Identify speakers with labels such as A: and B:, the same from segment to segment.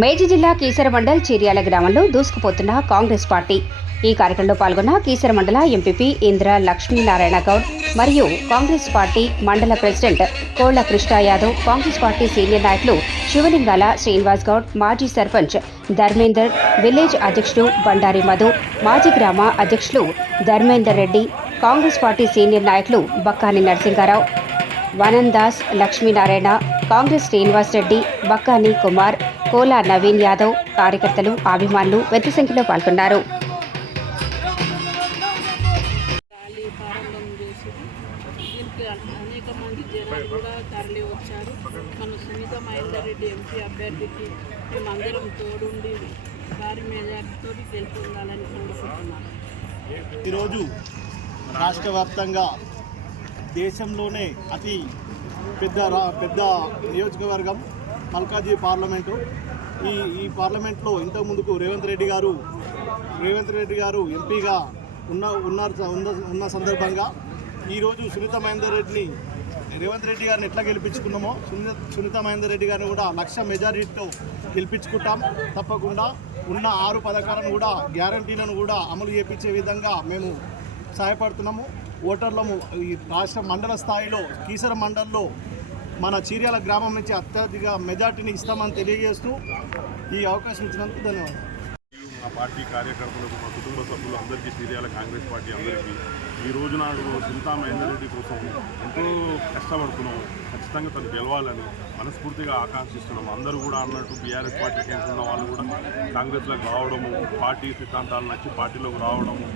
A: మేజి జిల్లా కీసర మండల్ చీర్యాల గ్రామంలో దూసుకుపోతున్న కాంగ్రెస్ పార్టీ. ఈ కార్యక్రమంలో పాల్గొన్న కీసర మండల ఎంపీపీ ఇంద్ర లక్ష్మీనారాయణ గౌడ్ మరియు కాంగ్రెస్ పార్టీ మండల president Kolla Krishna Yadav Congress party senior నాయకులు శివలింగాల శ్రీనివాస్ గౌడ్ మాజీ సర్పంచ్ ధర్మేందర్ విలేజ్ అధ్యక్షుడు బండారి మధు మాజీ గ్రామ అధ్యక్షులు ధర్మేందర్ రెడ్డి కాంగ్రెస్ పార్టీ సీనియర్ నాయకులు బక్కాని నరసింహారావు వనందాస్ దాస్ లక్ష్మీనారాయణ కాంగ్రెస్ శ్రీనివాస్ రెడ్డి బక్కాని కుమార్ కోలా నవీన్ యాదవ్ కార్యకర్తలు అభిమానులు పెద్ద సంఖ్యలో పాల్గొన్నారు.
B: అనేక మంది జనాలు కూడా తరలి వచ్చారు. మన సునీత మహేందర్ రెడ్డి ఎంపీ అభ్యర్థికి మేమందరం తోడుండి భారీ మెజార్టీతో గెలుపొందాలని కోరుకుంటున్నాను
C: ఈరోజు రాష్ట్ర వ్యాప్తంగా దేశంలోనే అతి పెద్ద పెద్ద నియోజకవర్గం మల్కాజీ పార్లమెంటు. ఈ ఈ పార్లమెంట్లో ఇంతకు ముందుకు రేవంత్ రెడ్డి గారు రేవంత్ రెడ్డి గారు ఎంపీగా ఉన్న ఉన్నారు ఉన్న ఉన్న సందర్భంగా ఈరోజు సునీత మహేందర్ రెడ్డిని రేవంత్ రెడ్డి గారిని ఎట్లా గెలిపించుకున్నామో సునీత సునీత మహేందర్ రెడ్డి గారిని కూడా లక్ష మెజారిటీతో గెలిపించుకుంటాం. తప్పకుండా ఉన్న ఆరు పథకాలను కూడా గ్యారంటీలను కూడా అమలు చేపించే విధంగా మేము సహాయపడుతున్నాము. ఓటర్లము ఈ రాష్ట్ర మండల స్థాయిలో కీసర మండల్లో మన చీర్యాల గ్రామం నుంచి అత్యధిక మెజార్టీని ఇస్తామని తెలియజేస్తూ ఈ అవకాశం ఇచ్చినందుకు ధన్యవాదాలు.
D: మా పార్టీ కార్యకర్తలకు మా కుటుంబ సభ్యులు అందరికీ సీరియాల కాంగ్రెస్ పార్టీ అందరికీ ఈ రోజు నాడు చింతా మహేందర్ కోసం ఎంతో కష్టపడుతున్నాం ఖచ్చితంగా తను గెలవాలని మనస్ఫూర్తిగా ఆకాంక్షిస్తున్నాం అందరూ కూడా అన్నట్టు బీఆర్ఎస్ పార్టీకి ఉన్న వాళ్ళు కూడా కాంగ్రెస్లోకి రావడము పార్టీ సిద్ధాంతాలు నచ్చి పార్టీలోకి రావడము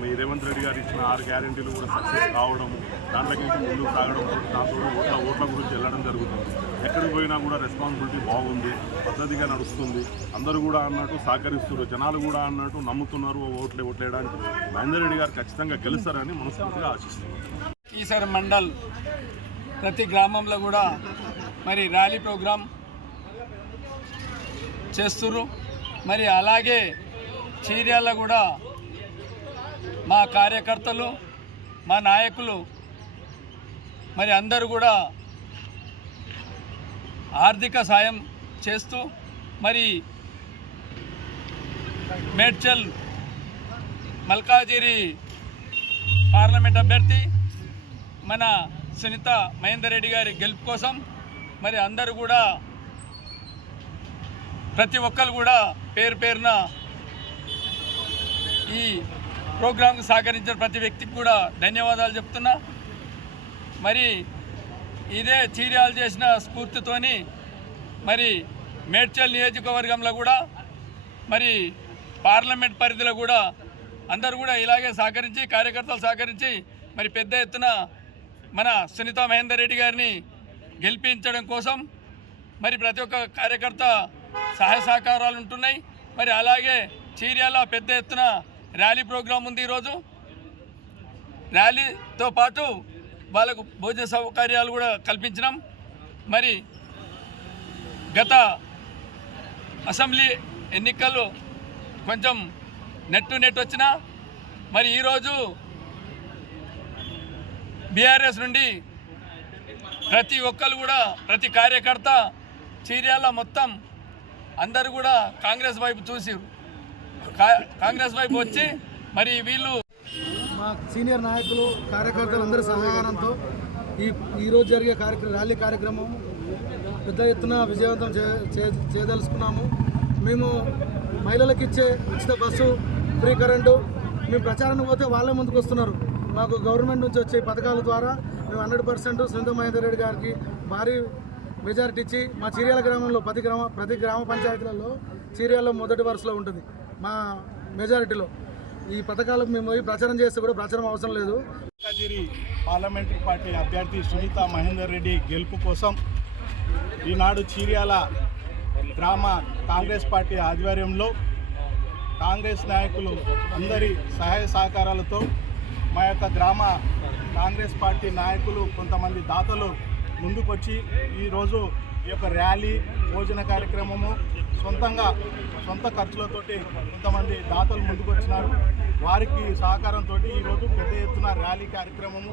D: మీ రేవంత్ రెడ్డి గారు ఇచ్చిన ఆరు గ్యారెంటీలు కూడా సక్సెస్ కావడము దాంట్లోకి ముందుకు సాగడం దాంతో ఓట్ల ఓట్ల గురించి వెళ్ళడం జరుగుతుంది. ఎక్కడికి పోయినా కూడా రెస్పాన్సిబిలిటీ బాగుంది పద్ధతిగా నడుస్తుంది. అందరూ కూడా అన్నట్టు సహకరిస్తున్నారు. జనాలు కూడా అన్నట్టు నమ్ముతున్నారు ఓట్లే ఓట్లేయడానికి మహేందర్ రెడ్డి గారు ఖచ్చితంగా గెలుస్తారని మనస్ఫూర్తిగా ఆశిస్తున్నారు
E: ఈసారి మండల్ ప్రతి గ్రామంలో కూడా మరి ర్యాలీ ప్రోగ్రాం చేస్తుర్రు. మరి అలాగే చీర్యాల కూడా మా కార్యకర్తలు మా నాయకులు మరి అందరూ కూడా ఆర్థిక సాయం చేస్తూ మరి మేడ్చల్ మల్కాజిరి పార్లమెంట్ అభ్యర్థి మన సునీత మహేందర్ రెడ్డి గారి గెలుపు కోసం మరి అందరూ కూడా ప్రతి ఒక్కరు కూడా పేరు పేరున ఈ ప్రోగ్రాంకు సహకరించిన ప్రతి వ్యక్తికి కూడా ధన్యవాదాలు చెప్తున్నా. మరి ఇదే చీర్యాలు చేసిన స్ఫూర్తితోని మరి మేడ్చల్ నియోజకవర్గంలో కూడా మరి పార్లమెంట్ పరిధిలో కూడా అందరూ కూడా ఇలాగే సహకరించి కార్యకర్తలు సహకరించి మరి పెద్ద ఎత్తున మన సునీత మహేందర్ రెడ్డి గారిని గెలిపించడం కోసం మరి ప్రతి ఒక్క కార్యకర్త సహాయ సహకారాలు ఉంటున్నాయి. మరి అలాగే చీర్యాల పెద్ద ఎత్తున ర్యాలీ ప్రోగ్రాం ఉంది ఈరోజు. ర్యాలీతో పాటు వాళ్ళకు భోజన సౌకర్యాలు కూడా కల్పించినాం. మరి గత అసెంబ్లీ ఎన్నికలు కొంచెం నెట్టు నెట్ వచ్చినా మరి ఈరోజు బీఆర్ఎస్ నుండి ప్రతి ఒక్కరు కూడా ప్రతి కార్యకర్త చీర్యాల మొత్తం అందరూ కూడా కాంగ్రెస్ వైపు చూసి కా- కాంగ్రెస్ వైపు వచ్చి మరి వీళ్ళు
F: మా సీనియర్ నాయకులు కార్యకర్తలు అందరి సహకారంతో ఈ ఈరోజు జరిగే కార్యక్రమం ర్యాలీ కార్యక్రమం పెద్ద ఎత్తున విజయవంతం చే చే- చేయదలుచుకున్నాము. మేము మహిళలకు ఇచ్చే ఉచిత బస్సు ఫ్రీ కరెంటు మేము ప్రచారానికి పోతే వాళ్ళే ముందుకు వస్తున్నారు మాకు గవర్నమెంట్ నుంచి వచ్చే పథకాల ద్వారా మేము హండ్రెడ్ పర్సెంట్ సుంద మహేందర్ రెడ్డి గారికి భారీ మెజారిటీ ఇచ్చి మా చీర్యాల గ్రామంలో ప్రతి గ్రామ ప్రతి గ్రామ పంచాయతీలలో చీర్యాలలో మొదటి వరుసలో ఉంటుంది మా మెజారిటీలో. ఈ పథకాలకు మేము పోయి ప్రచారం చేస్తే కూడా ప్రచారం అవసరం లేదు.
C: కచేరి పార్లమెంటరీ పార్టీ అభ్యర్థి సునీత మహేందర్ రెడ్డి గెలుపు కోసం ఈనాడు చీర్యాల గ్రామ కాంగ్రెస్ పార్టీ ఆధ్వర్యంలో కాంగ్రెస్ నాయకులు అందరి సహాయ సహకారాలతో మా యొక్క గ్రామ కాంగ్రెస్ పార్టీ నాయకులు కొంతమంది దాతలు ముందుకొచ్చి ఈరోజు ఈ యొక్క ర్యాలీ భోజన కార్యక్రమము సొంతంగా సొంత ఖర్చులతోటి కొంతమంది దాతలు ముందుకు వచ్చినారు వారికి సహకారంతో ఈరోజు పెద్ద ఎత్తున ర్యాలీ కార్యక్రమము